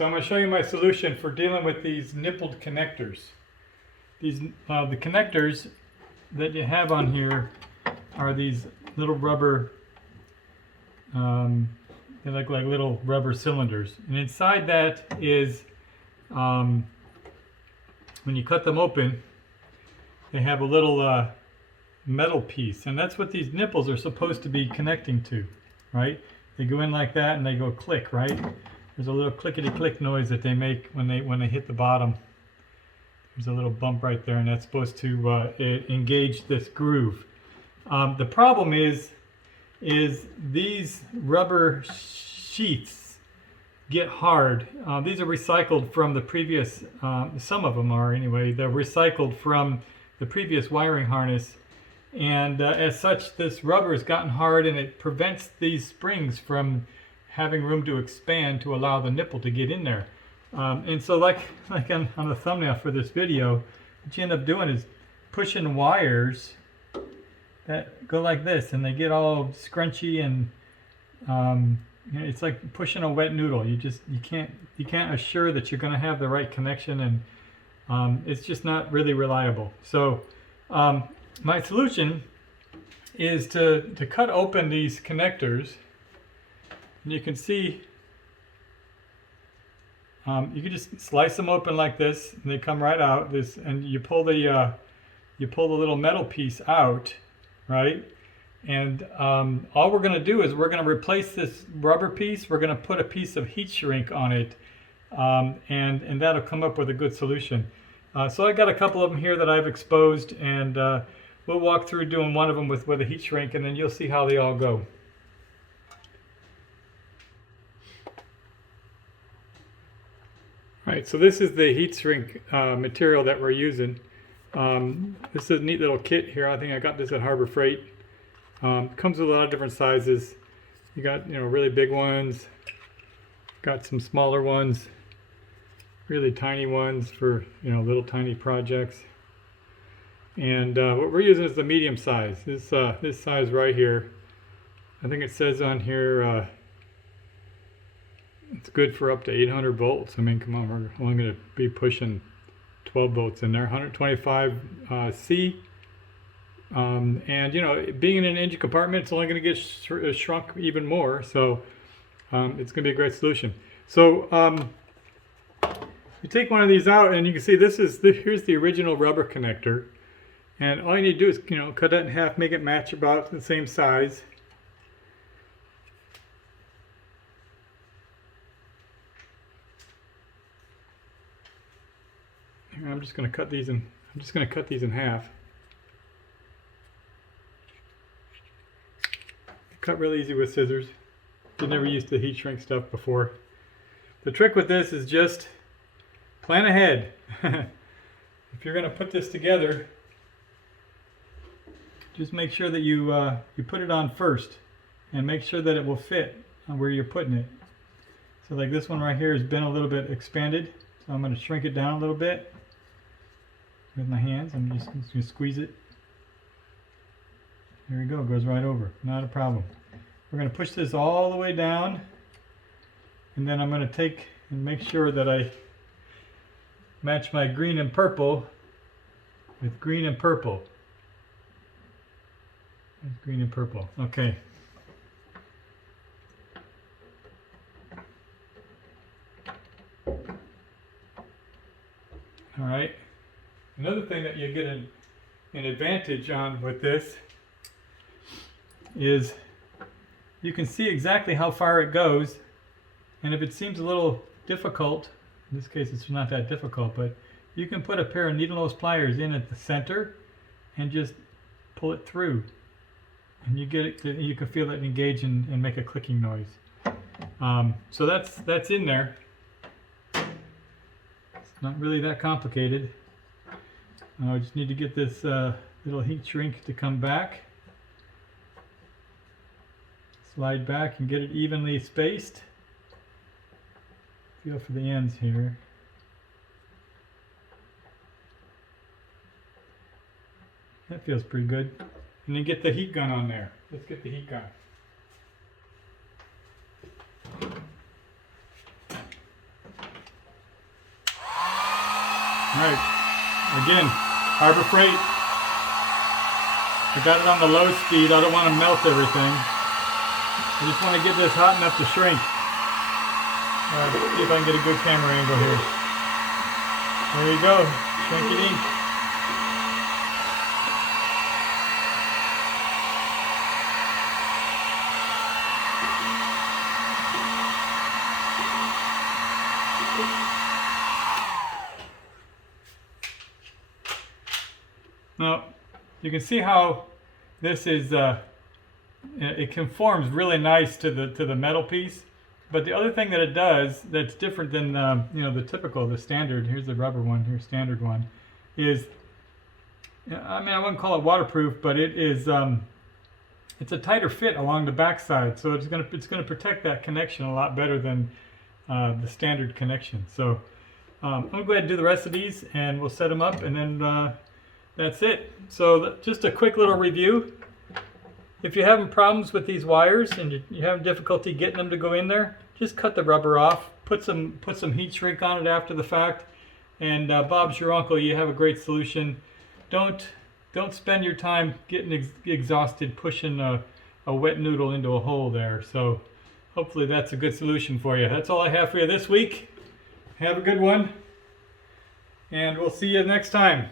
so I'm going to show you my solution for dealing with these nippled connectors. The connectors that you have on here are these little rubber, they look like little rubber cylinders. And inside that is, when you cut them open, they have a little metal piece. And that's what these nipples are supposed to be connecting to, right? They go in like that and they go click, right? There's a little clickety-click noise that they make when they hit the bottom. There's a little bump right there, and that's supposed to engage this groove. The problem is these rubber sheaths get hard. These are recycled from the previous, some of them are anyway, they're recycled from the previous wiring harness. And as such, this rubber has gotten hard and it prevents these springs from having room to expand to allow the nipple to get in there. And so like on the thumbnail for this video, what you end up doing is pushing wires that go like this, and they get all scrunchy, and you know, it's like pushing a wet noodle. You can't assure that you're going to have the right connection, and it's just not really reliable. So my solution is to cut open these connectors, and you can see you can just slice them open like this, and they come right out. And you pull the little metal piece out, right? And all we're going to do is we're going to replace this rubber piece. We're going to put a piece of heat shrink on it, and that'll come up with a good solution. So I got a couple of them here that I've exposed, and we'll walk through doing one of them with a heat shrink, and then you'll see how they all go. All right, so this is the heat shrink material that we're using. This is a neat little kit here. I think I got this at Harbor Freight. Comes with a lot of different sizes. You got, you know, really big ones, got some smaller ones, really tiny ones for, you know, little tiny projects. And what we're using is the medium size. This size right here. I think it says on here it's good for up to 800 volts. I mean, come on, we're only going to be pushing 12 volts in there. 125 C. And you know, being in an engine compartment, it's only going to get shrunk even more. So it's going to be a great solution. So you take one of these out, and you can see here's the original rubber connector. And all you need to do is, you know, cut that in half, make it match about the same size. Here, I'm just going to cut these in half. Cut really easy with scissors. I've never used the heat shrink stuff before. The trick with this is just plan ahead. If you're going to put this together, just make sure that you put it on first, and make sure that it will fit where you're putting it. So like this one right here has been a little bit expanded, so I'm going to shrink it down a little bit with my hands. I'm just going to squeeze it. There we go, it goes right over, not a problem. We're going to push this all the way down, and then I'm going to take and make sure that I match my green and purple with green and purple. That's green and purple, okay. All right, another thing that you get an advantage on with this is you can see exactly how far it goes, and if it seems a little difficult, in this case it's not that difficult, but you can put a pair of needle nose pliers in at the center and just pull it through, and you get it. You can feel it engage and make a clicking noise. So that's in there. It's not really that complicated. I just need to get this little heat shrink to come back. Slide back and get it evenly spaced. Feel for the ends here. That feels pretty good. And then get the heat gun on there. Let's get the heat gun. Alright, again, Harbor Freight. I got it on the low speed. I don't want to melt everything. I just want to get this hot enough to shrink. Alright, let's see if I can get a good camera angle here. There you go, shrinky dink. Now, you can see how this is, it conforms really nice to the metal piece. But the other thing that it does that's different than you know, the standard, here's the rubber one, here's standard one, is, I mean, I wouldn't call it waterproof, but it is, it's a tighter fit along the backside, so it's gonna protect that connection a lot better than the standard connection. So I'm gonna go ahead and do the rest of these, and we'll set them up, and then that's it. So just a quick little review. If you're having problems with these wires and you're having difficulty getting them to go in there, just cut the rubber off, put some heat shrink on it after the fact, and Bob's your uncle. You have a great solution. Don't spend your time getting exhausted pushing a wet noodle into a hole there. So hopefully that's a good solution for you. That's all I have for you this week. Have a good one, and we'll see you next time.